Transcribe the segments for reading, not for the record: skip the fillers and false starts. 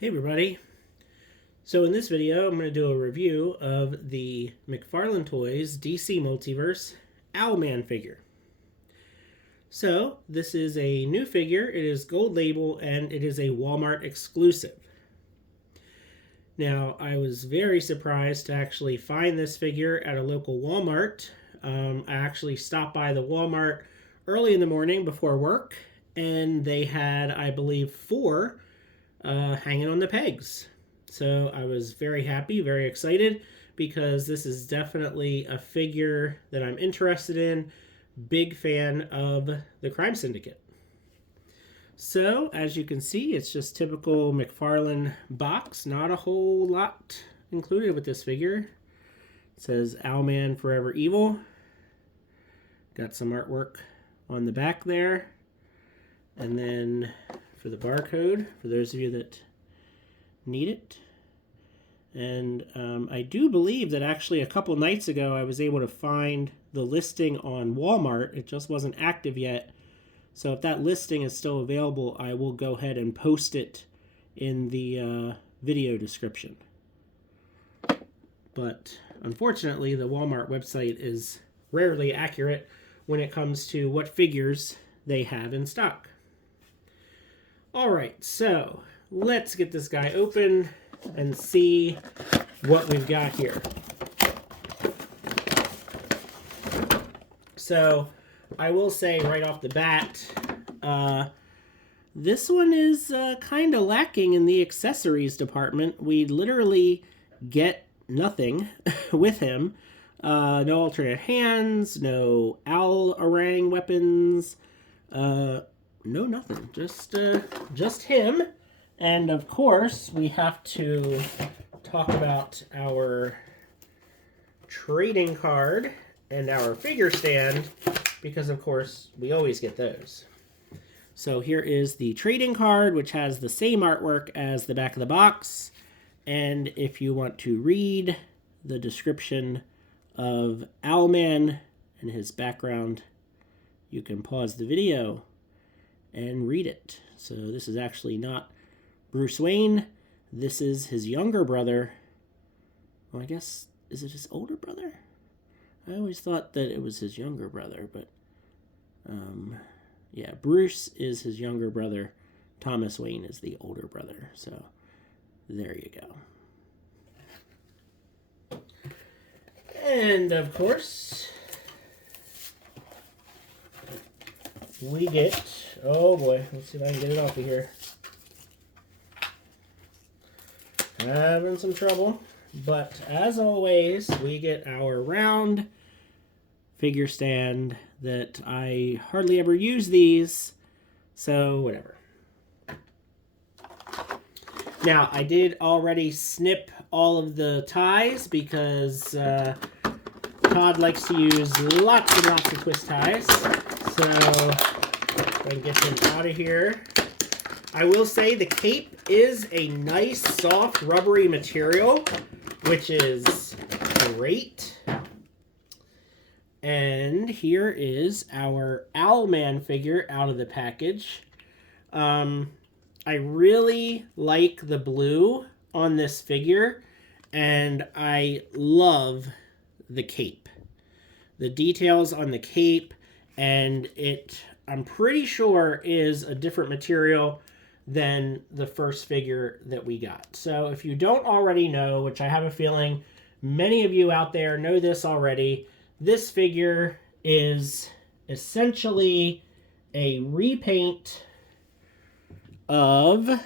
Hey everybody. So in this video I'm going to do a review of the McFarlane Toys DC Multiverse Owlman figure. So this is a new figure, it is gold label, and it is a Walmart exclusive. Now I was very surprised to actually find this figure at a local Walmart. I actually stopped by the Walmart early in the morning before work, and they had, I believe, 4 hanging on the pegs. So I was very happy, very excited, because this is definitely a figure that I'm interested in. Big fan of the Crime Syndicate. So as you can see, it's just typical McFarlane box. Not a whole lot included with this figure. It says Owlman Forever Evil. Got some artwork on the back there. And then for the barcode, for those of you that need it. And I do believe that actually a couple nights ago I was able to find the listing on Walmart. It just wasn't active yet. So if that listing is still available, I will go ahead and post it in the video description. But unfortunately, the Walmart website is rarely accurate when it comes to what figures they have in stock. Alright, so let's get this guy open and see what we've got here. So I will say right off the bat, this one is kind of lacking in the accessories department. We literally get nothing with him. No alternate hands, no Owlman weapons, no nothing, just him. And of course we have to talk about our trading card and our figure stand, because of course we always get those. So here is the trading card, which has the same artwork as the back of the box. And if you want to read the description of Owlman and his background, you can pause the video and read it. So this is actually not Bruce Wayne. This is his younger brother. Well, I guess, is it his older brother? I always thought that it was his younger brother, but yeah, Bruce is his younger brother. Thomas Wayne is the older brother. So there you go. And of course, we get, oh boy, let's see if I can get it off of here. Having some trouble, but as always, we get our round figure stand that I hardly ever use these, so whatever. Now, I did already snip all of the ties because Todd likes to use lots and lots of twist ties. So if I can get them out of here. I will say the cape is a nice, soft, rubbery material, which is great. And here is our Owlman figure out of the package. I really like the blue on this figure, and I love the cape. The details on the cape, and it, I'm pretty sure, is a different material than the first figure that we got. So if you don't already know, which I have a feeling many of you out there know this already, this figure is essentially a repaint of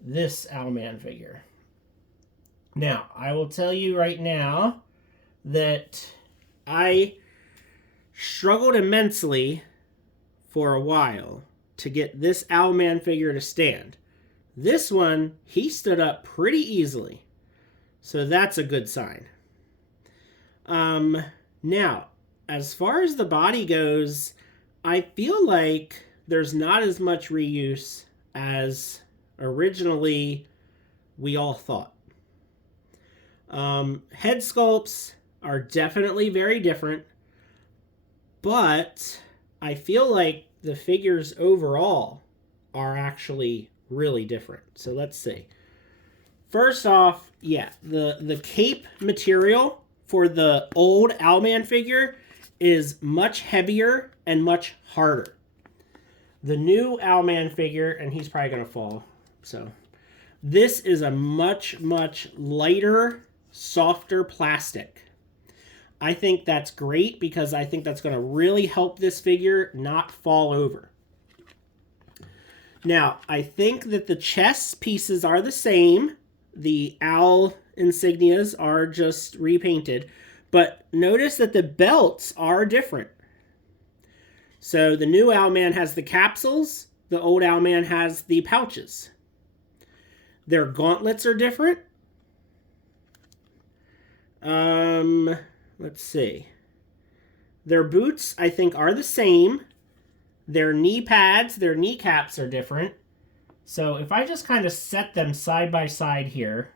this Owlman figure. Now, I will tell you right now that I struggled immensely for a while to get this Owlman figure to stand. This one, he stood up pretty easily. So that's a good sign. Now, as far as the body goes, I feel like there's not as much reuse as originally we all thought. Head sculpts are definitely very different, but I feel like the figures overall are actually really different. So let's see. First off, yeah, the cape material for the old Owlman figure is much heavier and much harder. The new Owlman figure, and he's probably going to fall, so this is a much, much lighter, softer plastic. I think that's great because I think that's going to really help this figure not fall over. Now, I think that the chest pieces are the same. The owl insignias are just repainted. But notice that the belts are different. So the new Owlman has the capsules. The old Owlman has the pouches. Their gauntlets are different. Let's see. Their boots, I think, are the same. Their knee pads, their kneecaps are different. So if I just kind of set them side by side here,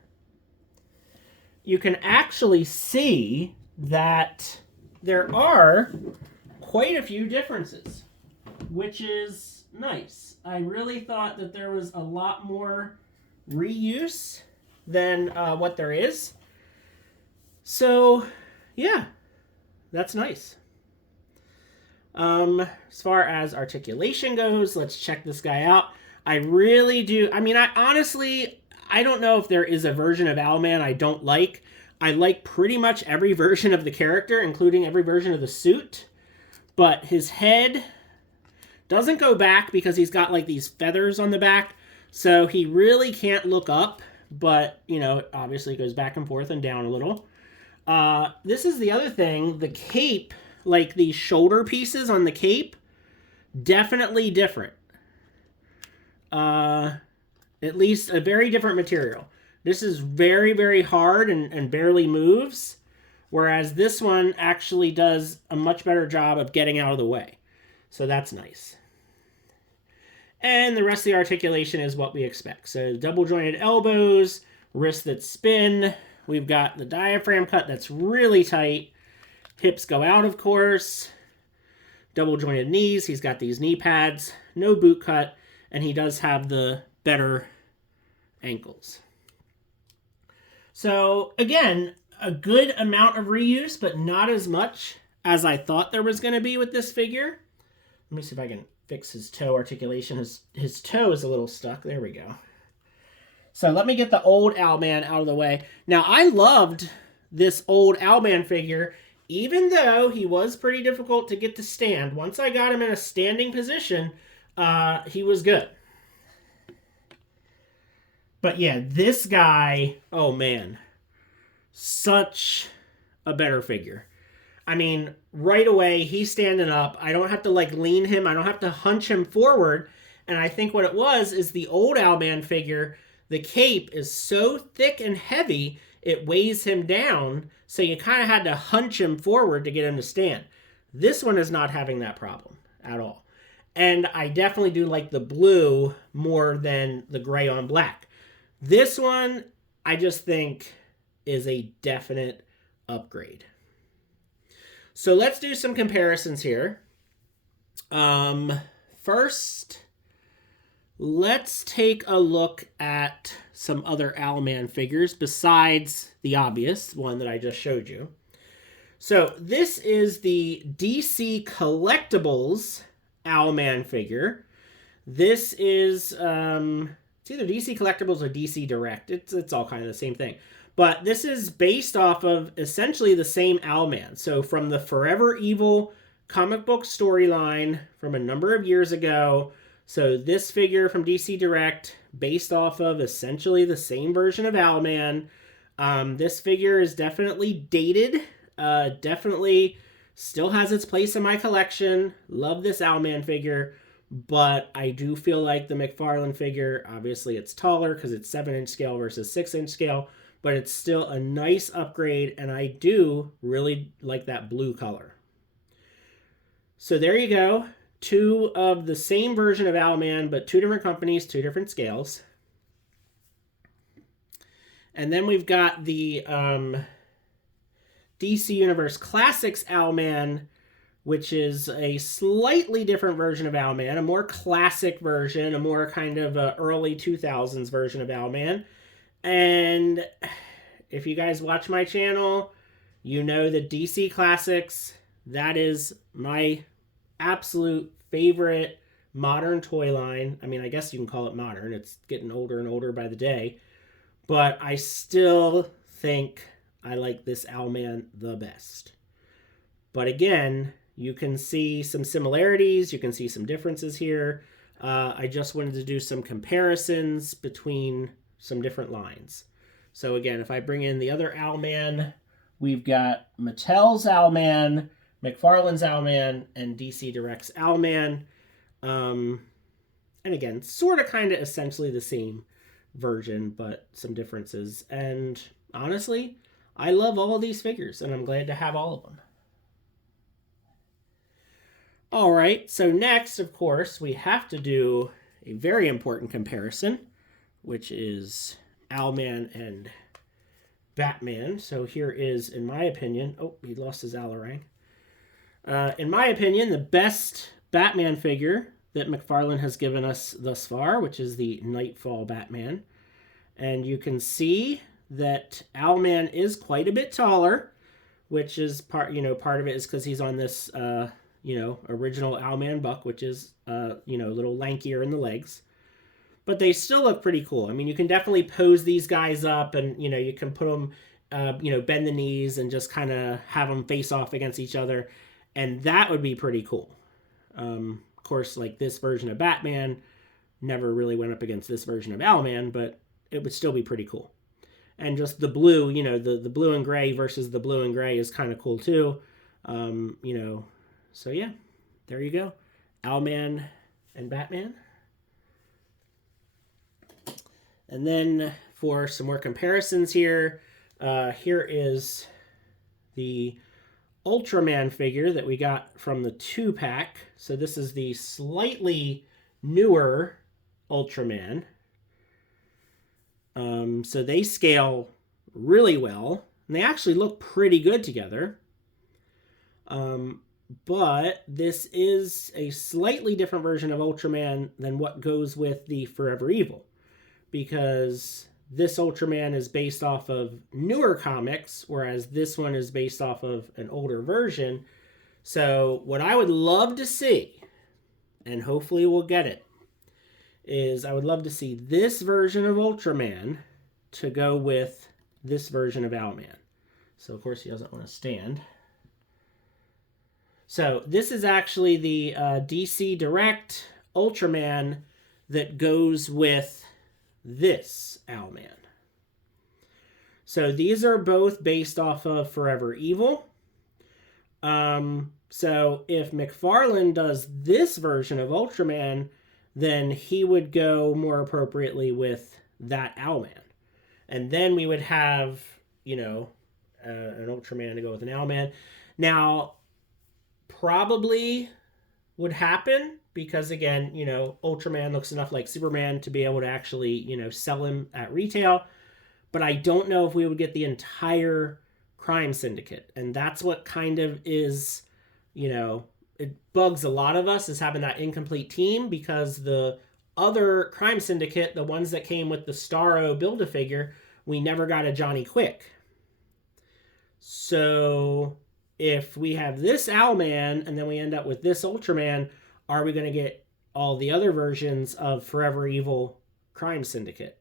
you can actually see that there are quite a few differences, which is nice. I really thought that there was a lot more reuse than what there is. So, yeah, that's nice. As far as articulation goes, let's check this guy out. I really do. I mean, I don't know if there is a version of Owlman I don't like. I like pretty much every version of the character, including every version of the suit. But his head doesn't go back because he's got like these feathers on the back. So he really can't look up. But, you know, it obviously goes back and forth and down a little. This is the other thing. The cape, like the shoulder pieces on the cape, definitely different. At least a very different material. This is very, very hard and barely moves, whereas this one actually does a much better job of getting out of the way. So that's nice. And the rest of the articulation is what we expect. So double jointed elbows, wrists that spin. We've got the diaphragm cut that's really tight. Hips go out, of course. Double jointed knees. He's got these knee pads. No boot cut. And he does have the better ankles. So, again, a good amount of reuse, but not as much as I thought there was going to be with this figure. Let me see if I can fix his toe articulation. His toe is a little stuck. There we go. So let me get the old Owlman out of the way. Now, I loved this old Owlman figure, even though he was pretty difficult to get to stand. Once I got him in a standing position, he was good. But yeah, this guy, oh man, such a better figure. I mean, right away, he's standing up. I don't have to like lean him. I don't have to hunch him forward. And I think what it was is the old Owlman figure, the cape is so thick and heavy, it weighs him down. So you kind of had to hunch him forward to get him to stand. This one is not having that problem at all. And I definitely do like the blue more than the gray on black. This one, I just think, is a definite upgrade. So let's do some comparisons here. First, let's take a look at some other Owlman figures besides the obvious one that I just showed you. So this is the DC Collectibles Owlman figure. This is it's either DC Collectibles or DC Direct. It's all kind of the same thing. But this is based off of essentially the same Owlman. So from the Forever Evil comic book storyline from a number of years ago. So this figure from DC Direct, based off of essentially the same version of Owlman. This figure is definitely dated. Definitely still has its place in my collection. Love this Owlman figure. But I do feel like the McFarlane figure, obviously it's taller because it's 7-inch scale versus 6-inch scale. But it's still a nice upgrade, and I do really like that blue color. So there you go. Two of the same version of Owlman, but two different companies, two different scales. And then we've got the DC Universe Classics Owlman which is a slightly different version of Owlman, a more classic version, a more kind of early 2000s version of Owlman. And if you guys watch my channel, you know that DC Classics, that is my absolute favorite modern toy line. I mean, I guess you can call it modern. It's getting older and older by the day. But I still think I like this Owlman the best. But again, you can see some similarities. You can see some differences here. I just wanted to do some comparisons between some different lines. So again, if I bring in the other Owlman, we've got Mattel's Owlman, McFarlane's Owlman, and DC Direct's Owlman. And again, sort of kind of essentially the same version, but some differences. And honestly, I love all of these figures, and I'm glad to have all of them. All right, so next, of course, we have to do a very important comparison, which is Owlman and Batman. So here is, in my opinion, oh, he lost his Owlorang. In my opinion, the best Batman figure that McFarlane has given us thus far, which is the Nightfall Batman. And you can see that Owlman is quite a bit taller, which is part of it is because he's on this, original Owlman buck, which is, a little lankier in the legs. But they still look pretty cool. I mean, you can definitely pose these guys up and, you can put them, bend the knees and just kind of have them face off against each other. And that would be pretty cool. Of course, like this version of Batman never really went up against this version of Owlman, but it would still be pretty cool. And just the blue, the blue and gray versus the blue and gray is kind of cool too. So yeah, there you go. Owlman and Batman. And then for some more comparisons here, here is the Ultraman figure that we got from the 2-pack. So this is the slightly newer Ultraman. So they scale really well, and they actually look pretty good together. But this is a slightly different version of Ultraman than what goes with the Forever Evil, because this Ultraman is based off of newer comics, whereas this one is based off of an older version. So what I would love to see, and hopefully we'll get it, is I would love to see this version of Ultraman to go with this version of Owlman. So of course he doesn't want to stand. So this is actually the DC Direct Ultraman that goes with this Owlman. So these are both based off of Forever Evil. So if McFarlane does this version of Ultraman, then he would go more appropriately with that Owlman. And then we would have, an Ultraman to go with an Owlman. Now, probably would happen because, again, Ultraman looks enough like Superman to be able to actually, sell him at retail. But I don't know if we would get the entire crime syndicate. And that's what kind of is, it bugs a lot of us, is having that incomplete team, because the other crime syndicate, the ones that came with the Starro Build-A-Figure, we never got a Johnny Quick. So if we have this Owlman and then we end up with this Ultraman, are we going to get all the other versions of Forever Evil Crime Syndicate?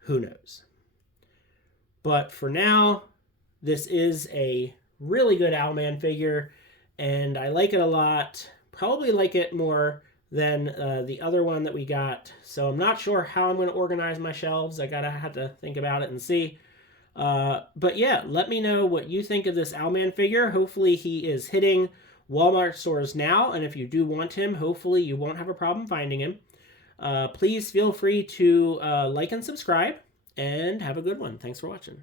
Who knows? But for now, this is a really good Owlman figure, and I like it a lot. Probably like it more than the other one that we got. So I'm not sure how I'm going to organize my shelves. I have to think about it and see. But yeah, let me know what you think of this Owlman figure. Hopefully he is hitting Walmart stores now, and if you do want him, hopefully you won't have a problem finding him. Please feel free to like and subscribe, and have a good one. Thanks for watching.